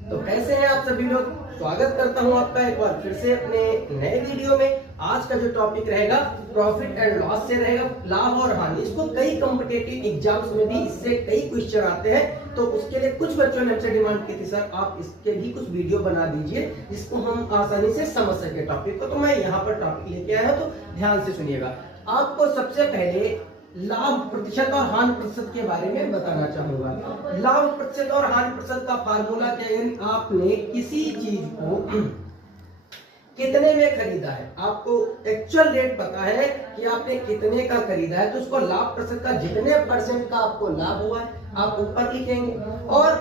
तो कैसे हैं आप सभी लोग। स्वागत करता हूं आपका एक बार फिर से अपने नए वीडियो में। आज का जो टॉपिक रहेगा प्रॉफिट एंड लॉस से रहेगा, लाभ और हानि। इसको कई कॉम्पिटिटिव एग्जाम्स में भी इससे कई क्वेश्चन आते हैं, तो उसके लिए कुछ बच्चों ने हमसे डिमांड की थी, सर आप इसके भी कुछ वीडियो बना दीजिए जिसको हम आसानी से समझ सके टॉपिक को। तो मैं यहाँ पर टॉपिक लेके आया हूँ, तो ध्यान से सुनिएगा। आपको सबसे पहले लाभ प्रतिशत और हानि प्रतिशत के बारे में बताना चाहूंगा। लाभ प्रतिशत और हानि प्रतिशत का फार्मूला क्या है? आपने किसी चीज को कितने में खरीदा है, आपको एक्चुअल रेट पता है कि आपने कितने का खरीदा है, तो उसको लाभ प्रतिशत का जितने परसेंट का आपको लाभ हुआ है आप ऊपर लिखेंगे, और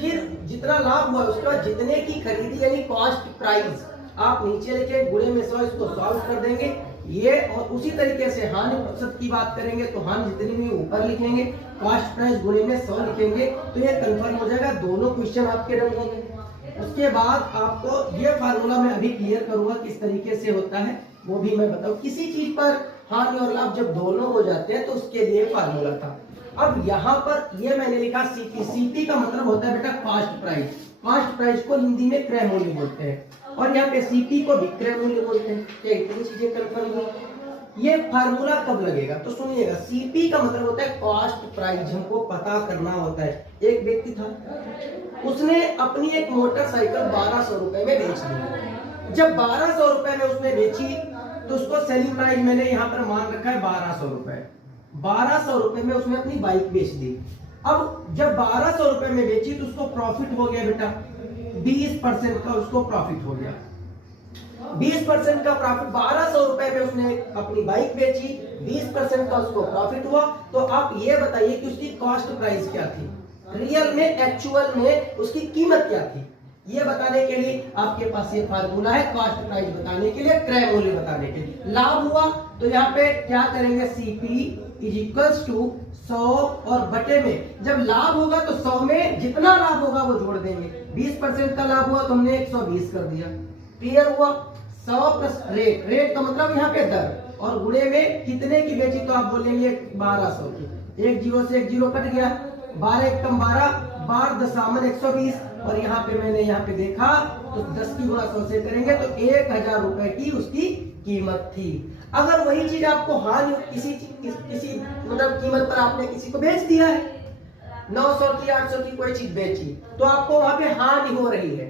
फिर जितना लाभ हुआ उसके बाद जितने की खरीदी यानी कॉस्ट प्राइस आप नीचे लिखे, गुणे में 100 इसको सॉल्व कर देंगे ये। और उसी तरीके से हानि प्रतिशत की बात करेंगे तो हानि जितनी भी ऊपर लिखेंगे, कॉस्ट प्राइस गुणे में 100 लिखेंगे, तो ये कंफर्म हो जाएगा। दोनों क्वेश्चन आपके डन होंगे। उसके बाद आपको ये फार्मूला मैं अभी क्लियर करूंगा किस तरीके से होता है, वो भी मैं बताऊं। किसी चीज पर हानि और लाभ जब दोनों हो जाते हैं तो उसके लिए फार्मूला था। अब यहाँ पर ये मैंने लिखा सीपी। सीपी का मतलब होता है बेटा कॉस्ट प्राइस। कॉस्ट प्राइस को हिंदी में क्रय मूल्य बोलते हैं, और यहाँ पे सीपी को विक्रय मूल्य बोलते हैं। क्या इतनी चीजें कंफर्म हुई? ये फार्मूला कब लगेगा तो सुनिएगा। सीपी का मतलब होता है कॉस्ट प्राइस, हमको पता करना होता है। एक व्यक्ति था, उसने अपनी एक मोटरसाइकिल 1200 रुपए में बेच दी। जब 1200 रुपए में उसने बेची तो उसको सेलिंग प्राइस मैंने यहाँ पर मान रखा है 1200 रुपए। 1200 रुपए में उसने अपनी बाइक बेच दी। अब जब 1200 रुपए में बेची तो उसको प्रॉफिट हो गया बेटा 20% का, उसको प्रॉफिट हो गया 20% का प्रॉफिट। 1200 रुपए में उसने अपनी बाइक बेची, 20% का उसको प्रॉफिट हुआ। तो आप ये बताइए कि उसकी कॉस्ट प्राइस क्या थी, रियल में एक्चुअल में उसकी कीमत क्या थी। ये बताने के लिए आपके पास ये फार्मूला है, कॉस्ट प्राइस बताने के लिए, क्रय मूल्य बताने के लिए। लाभ हुआ तो यहाँ पे क्या करेंगे, सीपी इज इक्वल्स टू 100 और बटे में, जब लाभ होगा तो 100 में जितना लाभ होगा वो जोड़ देंगे। 20% का लाभ हुआ तो हमने 120 कर दिया। क्लियर हुआ? 100 प्लस रेट, रेट का मतलब यहाँ पे दर, और गुणे में कितने की बेची तो आप बोलेंगे 1200 की। एक जीरो से एक जीरो कट गया, 12 एक कम 12, 12 दशामन 120, और यहाँ पे मैंने यहाँ पे देखा तो 10 की गुणा 100 से करेंगे तो 1000 रुपए की उसकी कीमत थी। अगर वही चीज आपको हानि किसी मतलब कीमत पर आपने किसी को बेच दिया है, 900 की 800 की कोई चीज बेची, तो आपको वहां पे हानि हो रही है।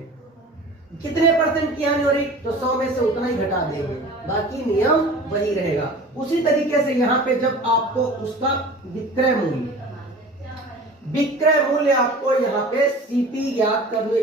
कितने परसेंट की हानि हो रही, तो 100 में से उतना ही घटा देंगे, बाकी नियम वही रहेगा। उसी तरीके से यहाँ पे जब आपको उसका विक्रय मूल्य आपको यहाँ पे सीपी याद करने